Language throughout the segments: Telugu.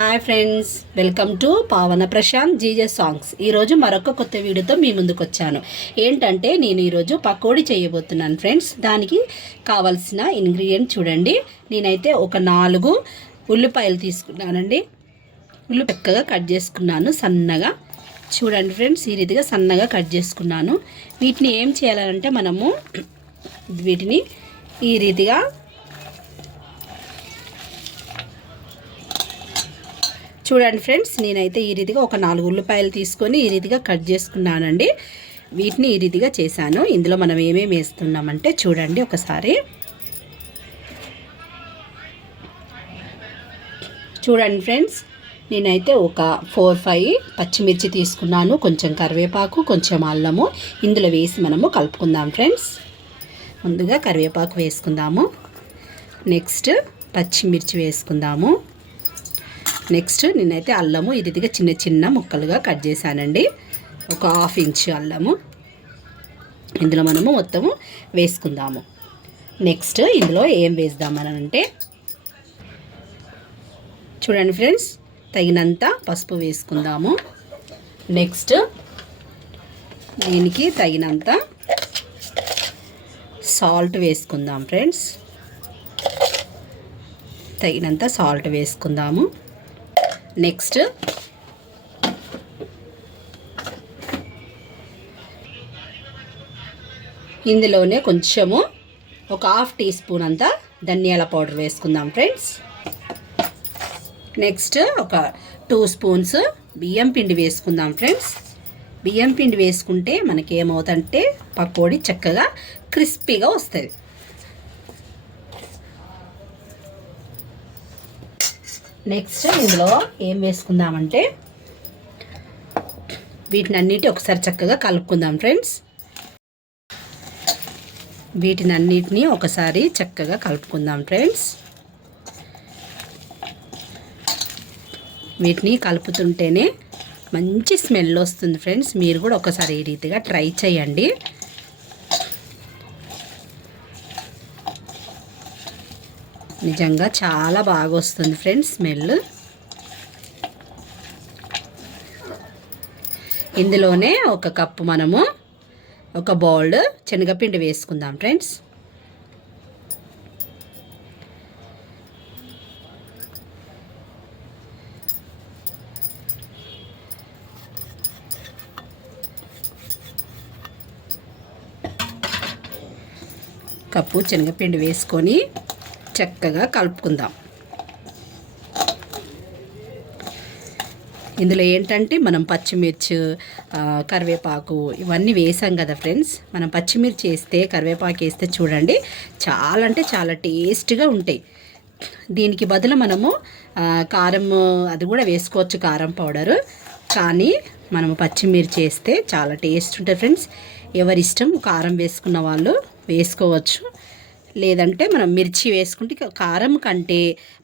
హాయ్ ఫ్రెండ్స్, వెల్కమ్ టు పావన ప్రశాంత్ జీజే సాంగ్స్. ఈరోజు మరొక కొత్త వీడియోతో మీ ముందుకు వచ్చాను. ఏంటంటే నేను ఈరోజు పకోడీ చేయబోతున్నాను ఫ్రెండ్స్. దానికి కావాల్సిన ఇంగ్రీడియంట్ చూడండి. నేనైతే ఒక 4 ఉల్లిపాయలు తీసుకున్నానండి. చక్కగా కట్ చేసుకున్నాను సన్నగా. చూడండి ఫ్రెండ్స్, ఈ రీతిగా సన్నగా కట్ చేసుకున్నాను. వీటిని ఏం చేయాలంటే మనము వీటిని ఈ రీతిగా చూడండి ఫ్రెండ్స్, నేనైతే ఈ రీతిగా ఒక 4 ఉల్లిపాయలు తీసుకొని ఈ రీతిగా కట్ చేసుకున్నానండి. వీటిని ఈ రీతిగా చేశాను. ఇందులో మనం ఏమేమి వేస్తున్నామంటే చూడండి ఒకసారి. చూడండి ఫ్రెండ్స్, నేనైతే ఒక 4-5 పచ్చిమిర్చి తీసుకున్నాను. కొంచెం కరివేపాకు, కొంచెం అల్లము ఇందులో వేసి మనము కలుపుకుందాం ఫ్రెండ్స్. ముందుగా కరివేపాకు వేసుకుందాము. నెక్స్ట్ పచ్చిమిర్చి వేసుకుందాము. నెక్స్ట్ నేనైతే అల్లము ఈ రీతిగా చిన్న చిన్న ముక్కలుగా కట్ చేశానండి. ఒక 1/2 ఇంచ్ అల్లము ఇందులో మనము మొత్తము వేసుకుందాము. నెక్స్ట్ ఇందులో ఏం వేద్దామనంటే చూడండి ఫ్రెండ్స్, తగినంత పసుపు వేసుకుందాము. నెక్స్ట్ దీనికి తగినంత సాల్ట్ వేసుకుందాం ఫ్రెండ్స్. తగినంత సాల్ట్ వేసుకుందాము. నెక్స్ట్ ఇందులోనే కొంచెము ఒక 1/2 టీ స్పూన్ అంతా ధనియాల పౌడర్ వేసుకుందాం ఫ్రెండ్స్. నెక్స్ట్ ఒక 2 స్పూన్స్ బియ్యం పిండి వేసుకుందాం ఫ్రెండ్స్. బియ్యం పిండి వేసుకుంటే మనకి ఏమవుతుందంటే పకోడీ చక్కగా క్రిస్పీగా వస్తుంది. నెక్స్ట్ ఇందులో ఏం వేసుకుందామంటే వీటిని అన్నిటి ఒకసారి చక్కగా కలుపుకుందాం ఫ్రెండ్స్. వీటిని అన్నిటినీ ఒకసారి చక్కగా కలుపుకుందాం ఫ్రెండ్స్. వీటిని కలుపుతుంటేనే మంచి స్మెల్ వస్తుంది ఫ్రెండ్స్. మీరు కూడా ఒకసారి ఈ రీతిగా ట్రై చేయండి. నిజంగా చాలా బాగా వస్తుంది ఫ్రెండ్స్ స్మెల్. ఇందులోనే ఒక కప్పు మనము ఒక బౌల్ శనగపిండి వేసుకుందాం ఫ్రెండ్స్. కప్పు శనగపిండి వేసుకొని చక్కగా కలుపుకుందాం. ఇందులో ఏంటంటే మనం పచ్చిమిర్చి, కరివేపాకు ఇవన్నీ వేసాం కదా ఫ్రెండ్స్. మనం పచ్చిమిర్చి వేస్తే, కరివేపాకు వేస్తే చూడండి చాలా అంటే చాలా టేస్ట్గా ఉంటాయి. దీనికి బదులు మనము కారం అది కూడా వేసుకోవచ్చు, కారం పౌడరు. కానీ మనము పచ్చిమిర్చి వేస్తే చాలా టేస్ట్ ఉంటుంది ఫ్రెండ్స్. ఎవరిష్టం కారం వేసుకున్న వాళ్ళు వేసుకోవచ్చు, లేదంటే మనం మిర్చి వేసుకుంటే కారం కంటే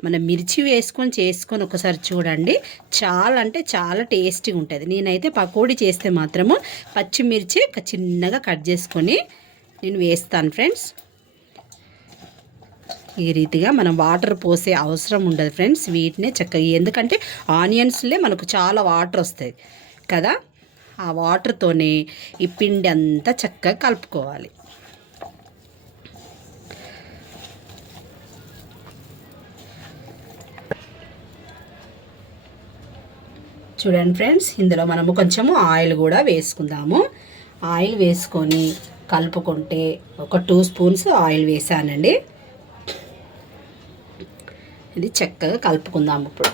మనం మిర్చి వేసుకొని చేసుకొని ఒకసారి చూడండి చాలా అంటే చాలా టేస్టీగా ఉంటుంది. నేనైతే పకోడీ చేస్తే మాత్రము పచ్చిమిర్చి చిన్నగా కట్ చేసుకొని నేను వేస్తాను ఫ్రెండ్స్. ఈ రీతిగా మనం వాటర్ పోసే అవసరం ఉండదు ఫ్రెండ్స్. వీటినే చక్కగా, ఎందుకంటే ఆనియన్స్లే మనకు చాలా వాటర్ వస్తాయి కదా, ఆ వాటర్తోనే ఈ పిండి అంతా చక్కగా కలుపుకోవాలి. చూడండి ఫ్రెండ్స్, ఇందులో మనము కొంచెము ఆయిల్ కూడా వేసుకుందాము. ఆయిల్ వేసుకొని కలుపుకుంటే ఒక 2 స్పూన్స్ ఆయిల్ వేసానండి. ఇది చక్కగా కలుపుకుందాము. ఇప్పుడు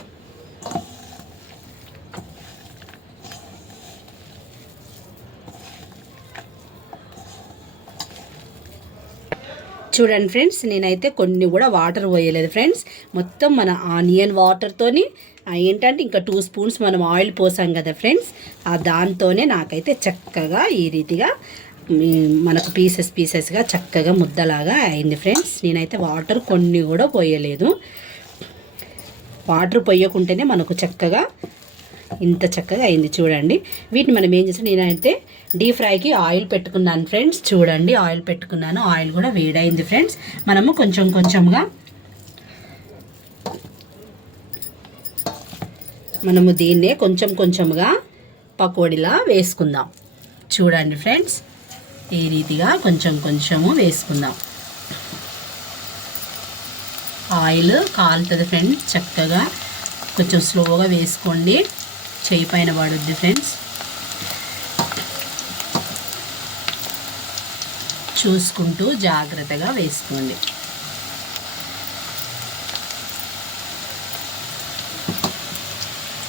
చూడండి ఫ్రెండ్స్, నేనైతే కొన్ని కూడా వాటర్ పోయలేదు ఫ్రెండ్స్. మొత్తం మన ఆనియన్ వాటర్తోని ఏంటంటే ఇంకా 2 స్పూన్స్ మనం ఆయిల్ పోసాం కదా ఫ్రెండ్స్, ఆ దాంతోనే నాకైతే చక్కగా ఈ రీతిగా మనకు పీసెస్గా చక్కగా ముద్దలాగా అయింది ఫ్రెండ్స్. నేనైతే వాటర్ కొన్ని కూడా పోయలేదు. వాటర్ పోయకుంటేనే మనకు చక్కగా ఇంత చక్కగా అయింది చూడండి. వీటిని మనం ఏం చేస్తాం, నేనైతే డీప్ ఫ్రైకి ఆయిల్ పెట్టుకున్నాను ఫ్రెండ్స్. చూడండి ఆయిల్ పెట్టుకున్నాను, ఆయిల్ కూడా వేడైంది ఫ్రెండ్స్. మనము కొంచెంగా మనము దీన్నే కొంచెం కొంచెంగా పకోడీలా వేసుకుందాం. చూడండి ఫ్రెండ్స్, ఈ రీతిగా కొంచెం కొంచెము వేసుకుందాం. ఆయిల్ కాలుతుంది ఫ్రెండ్స్, చక్కగా కొంచెం స్లోగా వేసుకోండి, చేయి పైన పడుద్ది ఫ్రెండ్స్. చూసుకుంటూ జాగ్రత్తగా వేసుకోండి.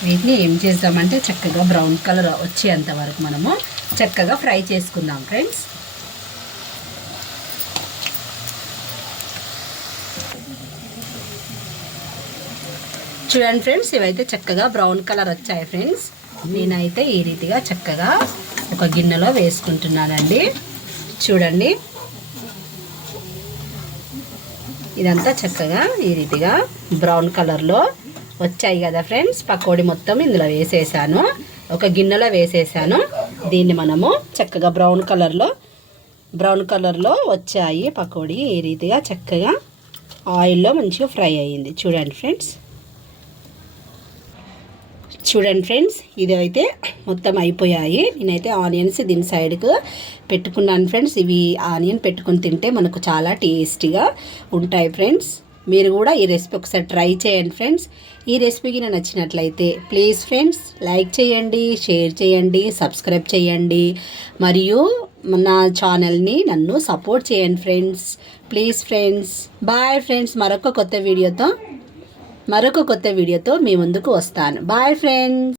వీటిని ఏం చేద్దామంటే చక్కగా బ్రౌన్ కలర్ వచ్చేంత వరకు మనము చక్కగా ఫ్రై చేసుకుందాం ఫ్రెండ్స్. చూడండి ఫ్రెండ్స్, ఇవైతే చక్కగా బ్రౌన్ కలర్ వచ్చాయి ఫ్రెండ్స్. నేనైతే ఈ రీతిగా చక్కగా ఒక గిన్నెలో వేసుకుంటున్నానండి. చూడండి, ఇదంతా చక్కగా ఈ రీతిగా బ్రౌన్ కలర్లో వచ్చాయి కదా ఫ్రెండ్స్. పకోడీ మొత్తం ఇందులో వేసేసాను, ఒక గిన్నెలో వేసేసాను. దీన్ని మనము చక్కగా బ్రౌన్ కలర్లో వచ్చాయి పకోడీ. ఈ రీతిగా చక్కగా ఆయిల్లో మంచిగా ఫ్రై అయ్యింది. చూడండి ఫ్రెండ్స్, ఇది అయితే మొత్తం అయిపోయాయి. నేనైతే ఆనియన్స్ దీని సైడ్కు పెట్టుకున్నాను ఫ్రెండ్స్. ఇవి ఆనియన్ పెట్టుకుని తింటే మనకు చాలా టేస్టీగా ఉంటాయి ఫ్రెండ్స్. మీరు కూడా ఈ రెసిపీ ఒకసారి ట్రై చేయండి ఫ్రెండ్స్. ఈ రెసిపీకి నాకు నచ్చినట్లయితే ప్లీజ్ ఫ్రెండ్స్ లైక్ చేయండి, షేర్ చేయండి, సబ్స్క్రైబ్ చేయండి, మరియు నా ఛానల్ని నన్ను సపోర్ట్ చేయండి friends. Please friends, bye friends. మరొక కొత్త వీడియోతో మీ ముందుకు వస్తాను. Bye friends.